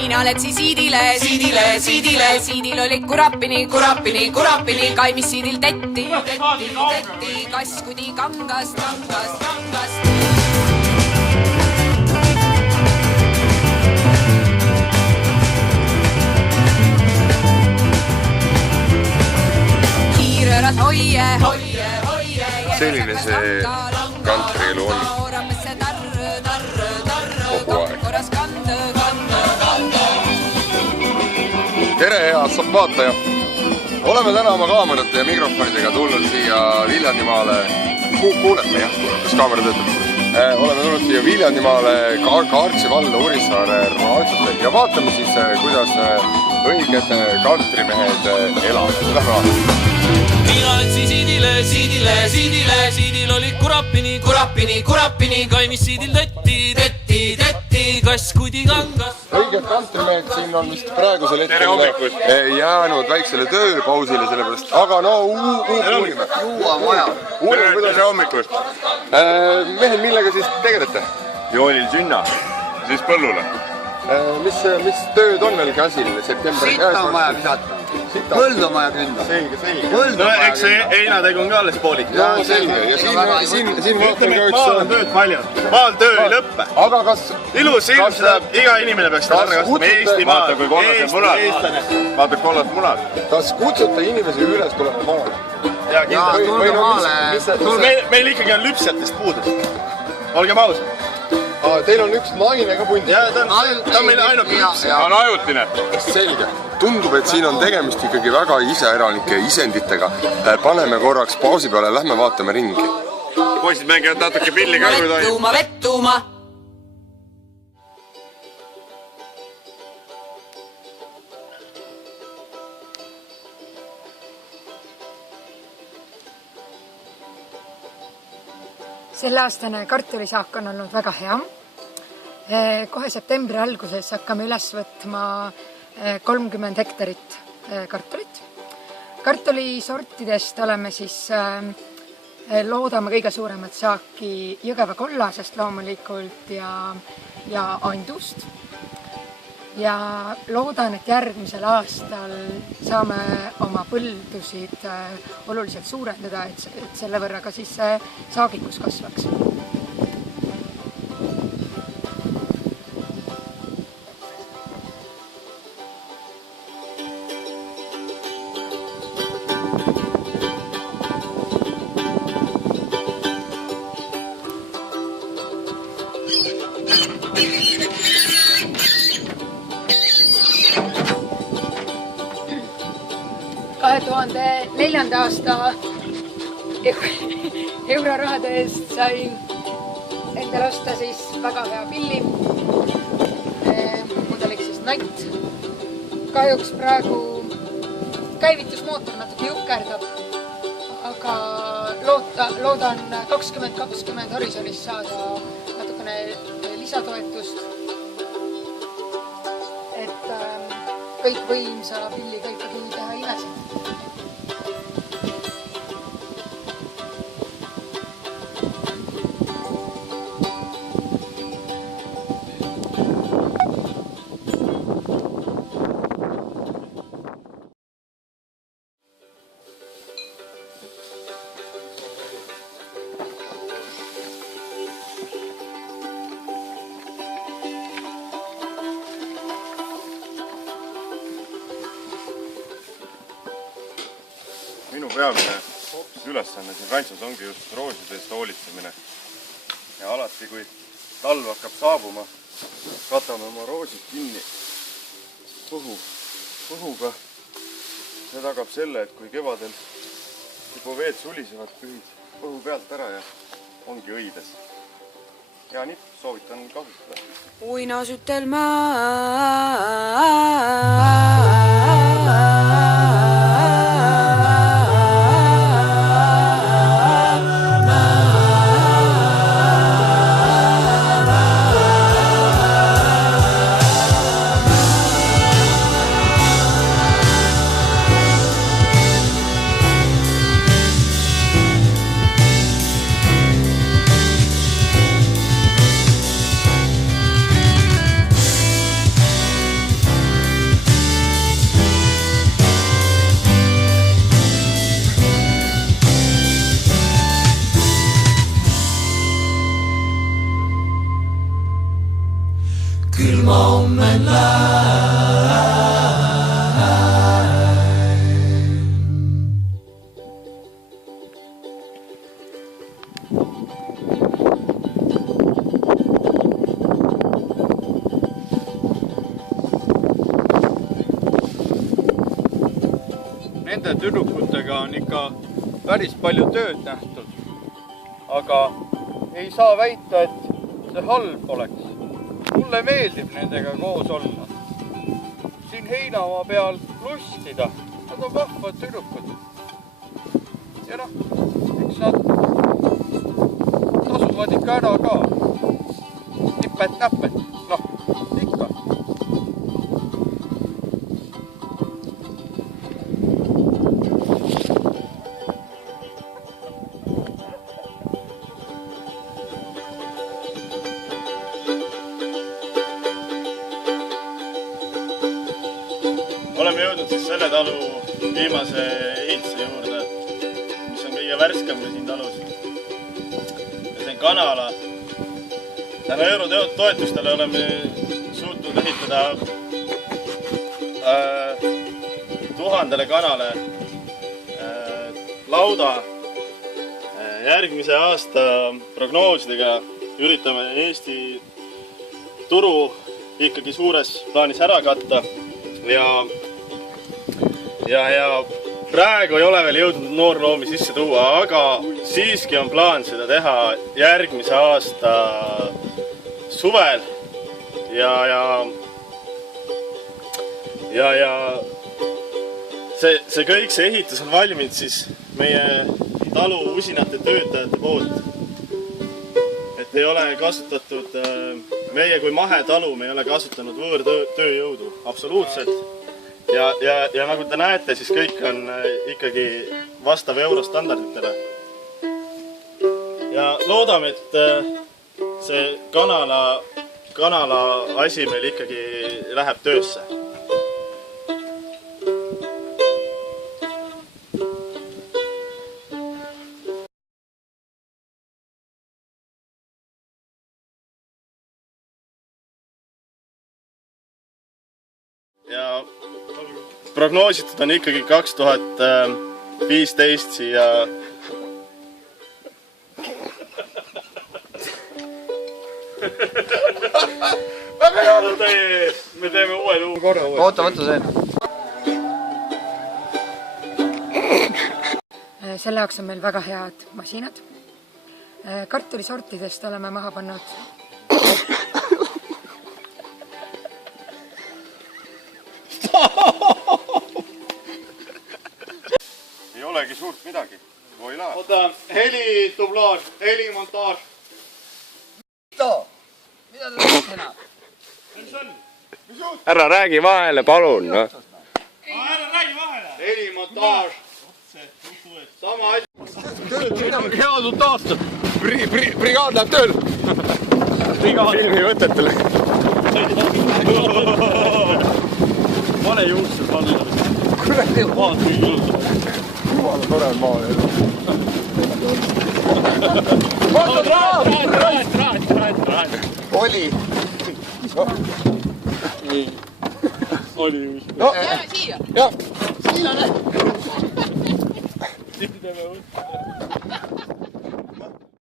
Mina lätsin siidil oli kurapini, kaimis siidil tetti, kaskudi kangast. Kiirööras hoie. Selline see kantrielu on kogu aeg. Tere, head vaataja! Oleme täna oma kaamerate ja mikrofonidega tulnud siia Viljandimaale. Kuulete, jah? Kas kaamera töötab? Oleme tulnud siia Viljandimaale Kaartsi valda Urissaare raatsule ja vaatame siis, kuidas õiged kantrimehed elavad. Lähme vaatame! Mina lätsin siidil oli kurapini, kaimis siidil tetti, kaskudi kangas. Õiged kantrimehed siin on vist praegusel hetkel jäänud väiksele tööpausile sellepärast, aga no uurime. Tere hommikust. Mehed, millega siis tegelete? Joolil sünna, siis põllule. Mis tööd on veel käsil septembri? Sitta on vaja visata. Põldu on vaja künda. Selge. No eks see heinategu on ka alles poolik. Jaa, selge. Ja siin vaatame ka üks... Maal on tööd palju. Maal töö ei lõppe. Aga kas... Ilus ilm seda, iga inimene peaks seda ära kastama. Eestimaal. Vaata kollased munad. Kas kutsute inimesi üles tulema maale? Jaa, kindlasti. Tulge maale. Meil ikkagi on lüpsjatest puudus. Olgem ausad. Teil on üks naine ka pundi. Jaa, ta on meil ainult lüps. Ta on ajutine. Selge. Tundub, et siin on tegemist ikkagi väga iseäranike isenditega. Paneme korraks pausi peale, lähme vaatame ringi. Poisid mängivad natuke pilli ka, kui tohib. Vettuma. Selle aastane kartulisaak on olnud väga hea. Kohe septembri alguses hakkame üles võtma 30 hektarit kartulit. Kartulisortidest oleme siis loodame kõige suuremat saaki Jõgeva kollasest loomulikult ja Andust. Ja loodan, et järgmisel aastal saame oma põldusid oluliselt suurendada, et selle võrra ka siis saagikus kasvaks. Aasta eurorahade eest sain endale osta siis väga hea pilli. Mudeliks siis Natt. Kahjuks praegu käivitusmootor natuke jukerdab, aga loodan 2020 horisonist saada natukene lisatoetust, et kõik võimsa pilliga ikkagi teha imesid. Minu peamine ülesanne siin rantsus ongi just rooside eest hoolitsemine. Ja alati, kui talv hakkab saabuma, katame oma roosid kinni põhuga. See tagab selle, et kui kevadel juba veed sulisevad, pühid põhu pealt ära ja ongi õides. Ja nii soovitan kasutada. Uinasütelmaa. Nende tüdrukutega on ikka päris palju tööd nähtud. Aga ei saa väita, et see halb oleks. Mulle meeldib nendega koos olla. Siin heinamaa peal lustida. Nad on vahvad tüdrukud. Ja noh, eks nad tasuvad ikka ära ka. Nipet-näpet. Noh, ikka. Oleme jõudnud siis selle talu viimase ehituse juurde, mis on kõige värskem siin talus. Ja see on kanala. Tänu eurotoetustele oleme suutnud ehitada 1000 kanale lauda. Järgmise aasta prognoosidega üritame Eesti turu ikkagi suures plaanis ära katta. Ja praegu ei ole veel jõudnud noorloomi sisse tuua, aga siiski on plaan seda teha järgmise aasta suvel. Ja see kõik, see ehitus on valminud siis meie talu usinate töötajate poolt. Et ei ole kasutatud, meie kui mahetalu, me ei ole kasutanud võõrtööjõudu, absoluutselt. Ja nagu te näete, siis kõik on ikkagi vastav eurostandarditele. Ja loodame, et see kanala asi meil ikkagi läheb töösse. Ja prognoositud on ikkagi 2015 siia väga hea on teie, me teeme uue korra uuesti. Oota, võtta see. Selle jaoks on meil väga head masinad. Kartulisortidest oleme maha pannud ei olegi suurt midagi. Oota, helitublaaž, helimontaž. Mida te teete enam? Ära räägi vahele, palun. Ära räägi vahele. Helimontaž. Sama asi. Headut aastat. Brigaad läheb tööl. Filmivõtetele. Pane juuksed, pane. Kuradi jumala tore on maal. Oli. Oli juus. Jääme siia. Jah. Siia on. Siin teeme võtta.